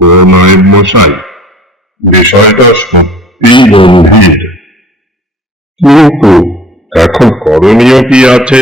ও নায়েব মশাই, বিষয়টা সত্যি গম্ভীর। কিন্তু এখন করণীয় কি আছে?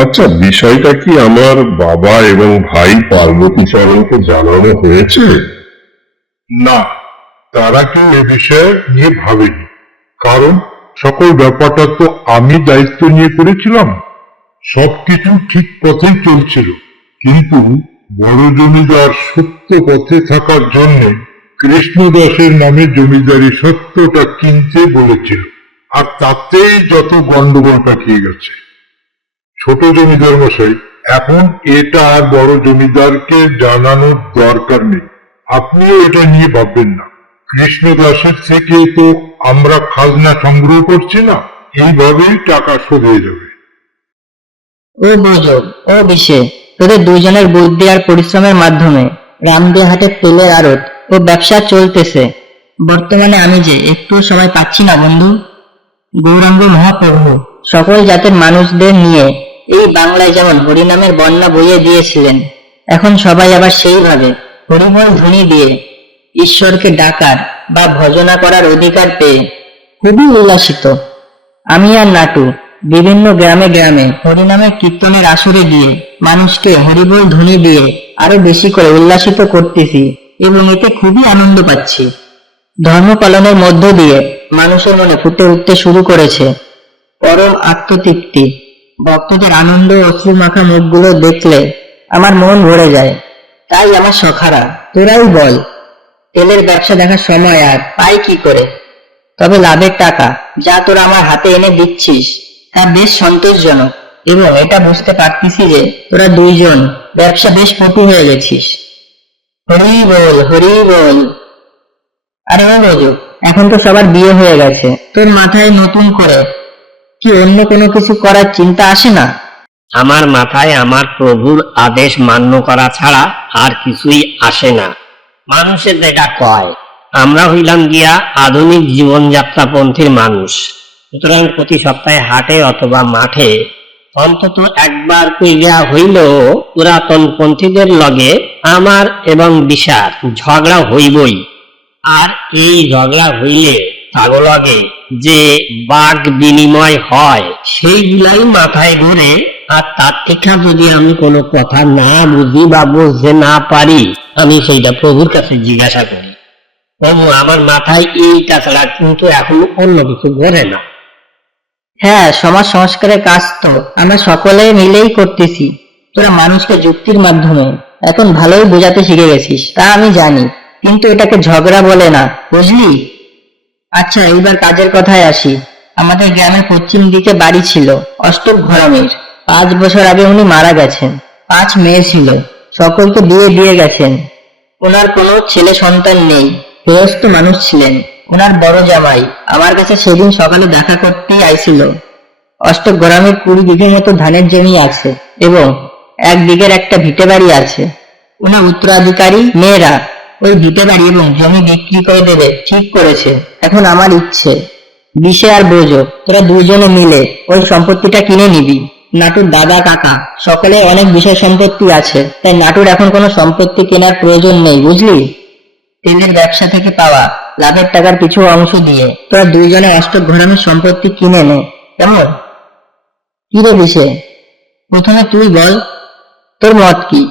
আচ্ছা বিষয়টা কি আমার বাবা এবং ভাই পার্বতী চরণকে জানানো হয়েছে? না, তারা কি এ বিষয়ে নিয়ে ভাবেনি। কারণ সকল ব্যাপারটা তো আমি দায়িত্ব নিয়ে করেছিলাম। সবকিছু ঠিক পথেই চলছিল। কিন্তু বড় জমিদার সত্য পথে থাকার জন্য কৃষ্ণদাসের নামে জমিদারি সত্যটা কিনতে বলেছিল। আর তাতেই যত গন্ডগোল পাঠিয়ে গেছে। ছোট জমিদার মশাই, এখন এটা আর বড় জমিদারকে জানানোর দরকার নেই। আপনিও এটা নিয়ে ভাববেন না। কৃষ্ণদাসের থেকে তো আমরা খাজনা সংগ্রহ করছি না, এইভাবেই টাকা শোধ হয়ে যাবে। ও বুঝো ও বিশে তোদের দুইজনের বুদ্ধি আর পরিশ্রমের মাধ্যমে রামদিহাটের তেলের আড়ত ও ব্যবসা চলতেছে, বর্তমানে আমি যে একটু সময় পাচ্ছি না বন্ধু। গৌরাঙ্গ মহাপ্রভু, সকল জাতের মানুষদের নিয়ে এই বাংলায় যেমন হরিনামের বন্যা বইয়ে দিয়েছিলেন, এখন সবাই আবার সেইভাবে হরিময় ধ্বনি দিয়ে ঈশ্বরকে ডাকার বা ভজনা করার অধিকার পেয়ে খুবই উল্লাসিত। আমি আর নাটু বিভিন্ন গ্রামে গ্রামে হরিনামের কীর্তনের আসরে গিয়ে মানুষকে হরিবোল ধ্বনি দিয়ে আরও বেশি করে উল্লাসিত করতেছি এবং এতে খুবই আনন্দ পাচ্ছি। ধর্ম পালনের মধ্য দিয়ে মানুষের মনে ফুটে উঠতে শুরু করেছে। পরম আত্মতৃপ্তি। ভক্তদের আনন্দ অশ্রু মাখা মুখগুলো দেখলে আমার মন ভরে যায়। তাই আমার সখারা, তোরাই বল, তেলের ব্যবসা দেখার সময় আর পাই কি করে? তবে লাভের টাকা যা তোরা আমার হাতে এনে দিচ্ছিস তা বেশ সন্তোষজনক এবং এটা বুঝতে পারতেছি যে তোরা দুইজন ব্যবসা বেশ পটু হয়ে গেছিস। হরি বল হরি বল। আরে ও রজু এখন তো সবার বিয়ে হয়ে গেছে। তোর মাথায় নতুন করে কি অন্য কোনো কিছু করার চিন্তা আসে না? আমার মাথায় আমার প্রভুর আদেশ মান্য করা ছাড়া আর কিছুই আসে না। মানুষের যেটা কয়, আমরা হইলাম গিয়া আধুনিক জীবনযাত্রা পন্থীর মানুষ। সুতরাং প্রতি সপ্তাহে হাটে অথবা মাঠে অন্তত একবার কইরা হইল পুরাতন পন্থীদের লগে আমার এবং বিশার ঝগড়া হইবই। আর এই ঝগড়া হইলে তাগলগে যে বাঘ বিনিময় হয়, সেইগুলাই মাথায় ধরে আর তার থেকে যদি আমি কোনো কথা না বুঝি বা বুঝতে না পারি, আমি সেইটা প্রভুর কাছে জিজ্ঞাসা করি। প্রভু, আমার মাথায় এই ছাড়া কিন্তু এখন অন্য কিছু ঘরে না। হ্যাঁ সমাজ সংস্কারের কাজ তো। আমরা সকলে মিলেই করতেছি। তোরা মানুষকে যুক্তির মাধ্যমে। এখন ভালোই বোঝাতে শিখে গেছিস, তা আমি জানি। কিন্তু এটাকে ঝগড়া বলে না, বুঝলি? আচ্ছা এইবার কাজের কথায় আসি। আমাদের গ্রামের পশ্চিম দিকে বাড়ি ছিল, অষ্টক ঘরামের। পাঁচ বছর আগে উনি মারা গেছেন। পাঁচ মেয়ে ছিল। সকলকে বিয়ে দিয়ে গেছেন। ওনার কোনো ছেলে সন্তান নেই। গৃহস্থ মানুষ ছিলেন। ওনার বড় জামাই। আমার কাছে সেদিন সকালে দেখা করতেই আইছিল। অষ্টক গ্রামের কুড়ি বিঘে মতো ধানের জমি আছে এবং এক বিঘের একটা ভিটে বাড়ি আছে। ওনার উত্তরাধিকারী, মেয়েরা ওই ভিটে বাড়ি এবং জমি বিক্রি করে দেবে, ঠিক করেছে। এখন আমার ইচ্ছে বিশে আর বোঝো, তোরা দুজনে মিলে ওই সম্পত্তিটা কিনে নিবি। নাটুর দাদা, কাকা, সকলে অনেক বিষয় সম্পত্তি আছে, তাই নাটুর এখন কোনো সম্পত্তি কেনার প্রয়োজন নেই, বুঝলি? তেলের ব্যবসা থেকে পাওয়া লাভের টাকার কিছু অংশ দিয়ে তোরা দুইজনে অষ্টক ঘোরামের সম্পত্তি কিনে নে। কেমন? কি রে বিষে? প্রথমে তুই বল, তোর মত কি?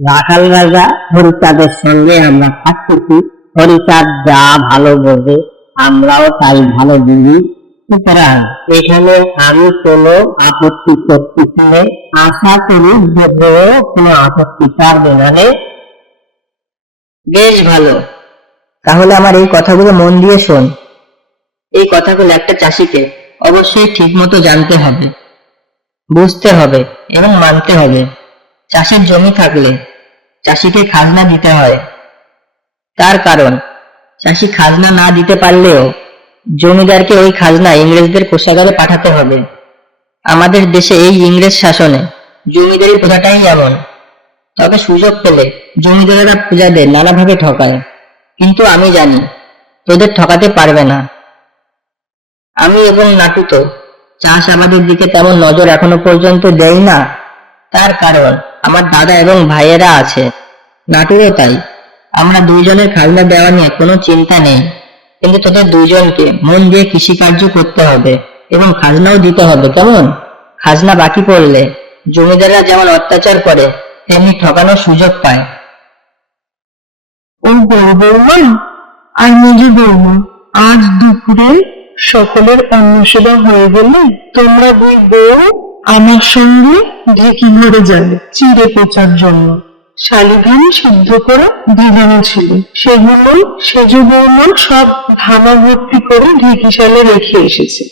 রাখাল রাজা হরিচাঁদের সঙ্গে আমরা থাকতেছি। হরিচাঁদ যা ভালো বলবে, আমরাও তাই ভালো বুঝি। সুতরাং এখানে আমি কোনো আপত্তি করতেছি। আশা করি যে কোনো আপত্তি পারবে না। বেশ ভালো। তাহলে আমার এই কথাগুলো মন দিয়ে শোন। এই কথাগুলো একটা চাষিকে অবশ্যই ঠিক মতো জানতে হবে বুঝতে হবে এবং মানতে হবে। চাষের জমি থাকলে চাষিকে খাজনা দিতে হয়। তার কারণ চাষি খাজনা না দিতে পারলেও জমিদারকে ওই খাজনা ইংরেজদের কোষাগারে পাঠাতে হবে। আমাদের দেশে এই ইংরেজ শাসনে জমিদারি প্রথাটাই এমন। তবে সুযোগ পেলে জমিদারেরা প্রজাদের নানাভাবে ঠকায়। কিন্তু আমি জানি, তোদের ঠকাতে পারবে না। আমি এবং নাটু তো চাষাবাদের দিকে তেমন নজর এখনও পর্যন্ত দেই না। তার কারণ, আমার দাদা এবং ভাইয়েরা আছে। নাটুরও তাই। আমরা দুইজনের খাজনা দেওয়া নিয়ে কোনো চিন্তা নেই। কিন্তু তোদের দুইজনকে মন দিয়ে কৃষিকার্য করতে হবে এবং খাজনাও দিতে হবে, কেমন? খাজনা বাকি পড়লে জমিদাররা যেমন অত্যাচার করে তেমনি ঠকানোর সুযোগ পায়। ও বড় বৌমা, আর মেজো বৌমা, আজ দুপুরে সকলের অন্ন সেবা হয়ে গেলে তোমরা দুই বউ আমার সঙ্গে ঢেকি ঘরে যাবে চিড়ে পেঁচার জন্য। শালিধান সিদ্ধ করে ভিজানো ছিল। সেগুলো সেজ বৌমা সব ধামা ভর্তি করে ঢেকিশালে রেখে এসেছে।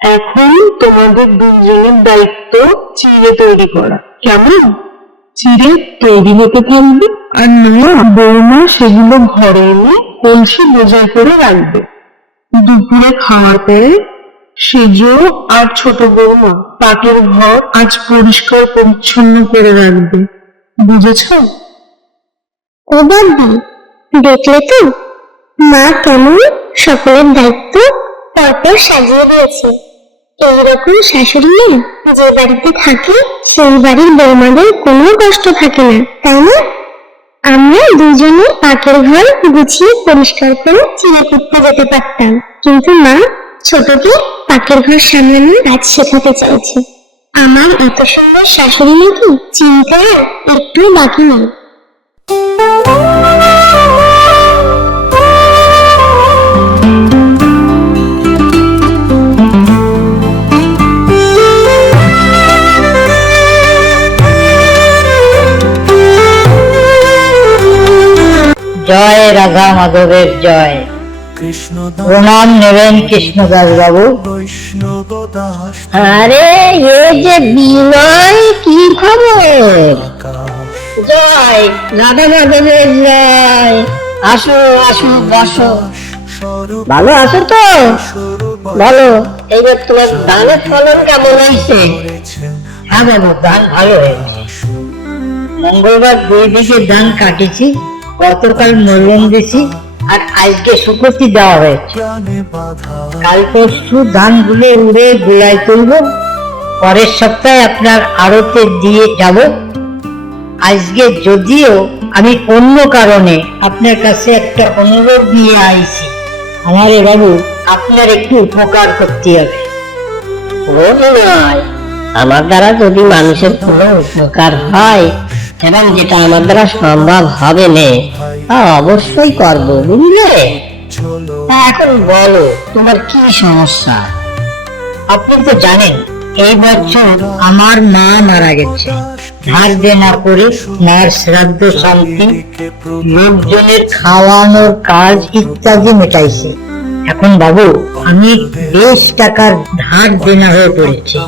এখন তোমাদের দুজনের দায়িত্ব চিড়ে তৈরি করা। কেমন? চিড়ে তৈরি হতে থাকবে আর নয়া বৌমা সেগুলো ঘরে এনে কলসি বোঝাই করে রাখবে। দুপুরে খাওয়ার পরে সেজো আর ছোট বৌমা পাটের ঘর আজ পরিষ্কার পরিচ্ছন্ন করে রাখবে। বুঝেছ? ও বাবা, দেখলে তো? মা কেমন? সকলের দায়িত্ব পরপর সাজিয়ে দিয়েছে। এইরকম শাশুড়ি মেয়ে যে বাড়িতে থাকে, সেই বাড়ির বৌমাদের কোনো কষ্ট থাকে না, তাই না? আমরা দুজনে পাকের ঘর গুছিয়ে পরিষ্কার করে চিড়ে করতে যেতে পারতাম। কিন্তু মা ছোটকে পাকের ঘর সামলানোর কাজ শেখাতে চাইছে। আমার এত সুন্দর শাশুড়ি নাকি চিন্তা একটু বাকি নেই। রাধা মাধবের জয়। প্রণাম নেবেন কৃষ্ণদাস বাবু আরে, এ যে বিনয়, কি খবর? জয় রাধা মাধবের জয়। আসো আসো, বসো। ভালো আছো তো? ভালো এইবার তোমার দানের ফলন কেমন হয়েছে? হ্যাঁ বাবু ভালো হয়েছে। মঙ্গলবার দুই দিকে ধান কাটেছি। গতকাল মূল্যন দিছি আর আজকে সুকতি দেওয়া হয়েছে। কাল পরশু ধান গুলে উড়ে গুলাই তুলব। পরের সপ্তাহে আপনার আড়তে দিয়ে যাব। আজকে যদিও আমি অন্য কারণে আপনার কাছে একটা অনুরোধ নিয়ে আইছি। আমারে বাবু, আপনার একটু উপকার করতে হবে। নয়, আমার দ্বারা যদি মানুষের কোনো উপকার হয় এবং যেটা আমার দ্বারা সম্ভব হবে না? তা অবশ্যই করব, বুঝলে? এখন বলো, তোমার কি সমস্যা? আপনি তো জানেন, এই বছর আমার মা মারা গেছে। ধার দেনা করে মার শ্রাদ্ধ শান্তি, লোকজনের খাওয়ানোর কাজ ইত্যাদি মেটাইছে। এখন বাবু, আমি বেশ টাকার ধার দেনা হয়ে পড়েছি।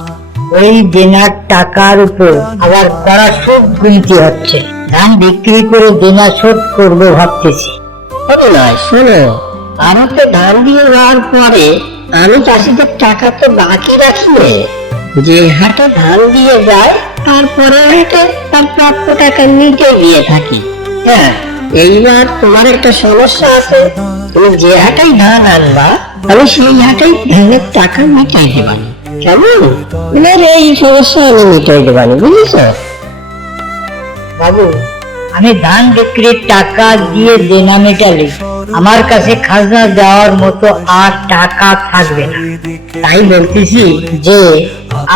ওই দেনার টাকার উপর। আবার কড়া সুদ গুনতে হচ্ছে। ধান বিক্রি করে দেনা শোধ করব ভাবতেছি। না ধান দিয়ে যাওয়ার পরে আমি চাষিদের টাকা তো বাকি রাখিবে যে হাটে ধান দিয়ে যায়, তারপরে হাটে তার প্রাপ্য টাকা নিতে দিয়ে থাকি। হ্যাঁ এইবার তোমার একটা সমস্যা আছে। তুমি যে হাটেই ধান আনবা, আমি সেই হাটেই ধানের টাকা মিটাই দেবানি কেমন? তোমার এই সমস্যা আমি মিটাই দেবানি বাবু আমি ধান বিক্রির টাকা দিয়ে দেনা মেটালে আমার কাছে খাজনা দেওয়ার মতো আর টাকা থাকবে না। তাই বলতেছি যে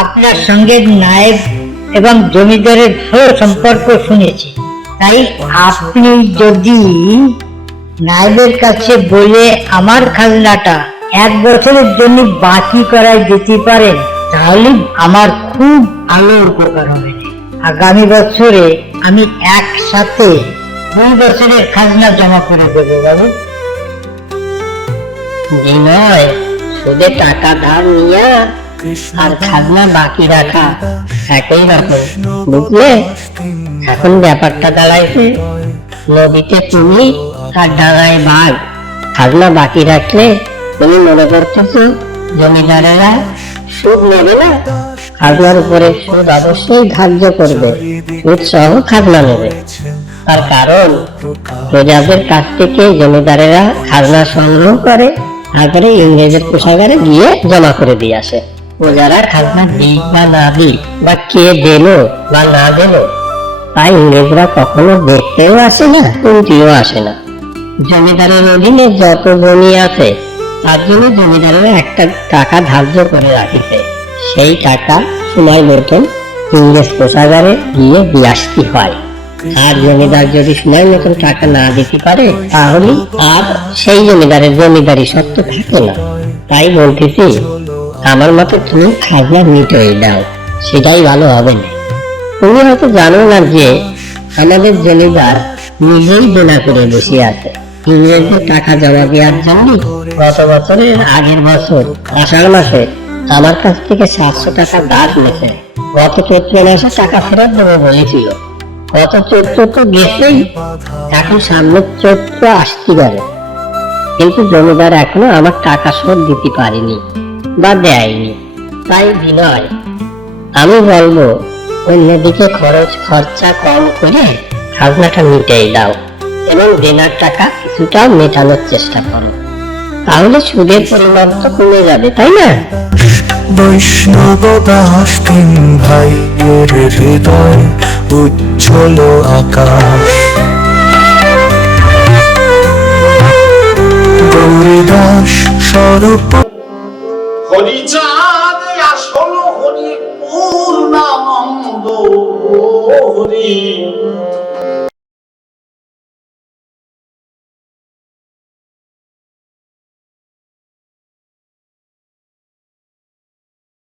আপনার সঙ্গে নায়েব এবং জমিদারের ভালো সম্পর্ক শুনেছি। তাই আপনি যদি নায়েবের কাছে বলে আমার খাজনাটা এক বছরের জন্য বাকি করায় যেতে পারেন, তাহলে আমার খুব ভালো উপকার হবে। আগামী বছরে আমি একসাথে দুই বছরের খাজনা জমা করে দেবো, বাবু। বিনয় সুদে টাকা ধার নিয়া আর খাজনা বাকি রাখা, একই রকম, বুঝলে? এখন ব্যাপারটা দাঁড়াইছে, নদীতে তুমি আর ডাঙায় বাঘ। খাজনা বাকি রাখলে মনে সুদ নেবে না? উপরে সুদ অবশ্যই ধার্য করবে সুদ সহ খাজনা নেবে। তার কারণ, প্রজাদের কাছ থেকে জমিদারেরা খাজনা সংগ্রহ করে, তারপরে ইংরেজের কোষাগারে গিয়ে জমা করে দিয়ে আসে। প্রজারা খাজনা দিক বা না দিক, বা কে দিল বা না দিল তাই ইংরেজরা কখনো দেখতেও আসে না, শুনতেও আসে না। জমিদারের অধীনে যত জমি আছে তার জন্য জমিদারেরা একটা টাকা ধার্য করে রাখিছে সেই টাকা সময় মতন ইংরেজ কোষাগারে গিয়ে দিয়ে আসতে হয়। আর জমিদার যদি সময় মতন টাকা না দিতে পারে, তাহলে আর সেই জমিদারের জমিদারি সত্য থাকে না। তাই বলতেছি, আমার মতে তুমি খাজনা মিটই দাও, সেটাই ভালো হবে না। তুমি হয়তো জানো না যে, আমাদের জমিদার নিজেই দেনা করে বসে আছে। ইংরেজদের টাকা জমা দেওয়ার জন্য গত বছরের আগের বছর, আষাঢ় মাসে আমার কাছ থেকে সাতশো টাকা দাস নিয়েছে। গত চৈত্র মাসে টাকা ফেরত দেবো বলেছিল। গত চৈত্র তো গেছেই, এখন সামনের চৈত্র আসতে পারে। কিন্তু জমিদার এখনও আমার টাকা শোধ দিতে পারেনি বা দেয়নি। তাই বিনয়, আমি বলব, অন্যদিকে খরচ খরচা কম করে খাজনাটা মিটাই দাও। এবং দেনার টাকা কিছুটা মেটানোর চেষ্টা করো। তাহলে সুদের পরিমাণ তো কমে যাবে তাই না? বৈষ্ণব দাস তিন ভাইয়ের হৃদয় উজ্জ্বল আকাশ। গৌরীদাস স্বরূপ হরিচাঁদ আসল হরি পূর্ণানন্দ হরি।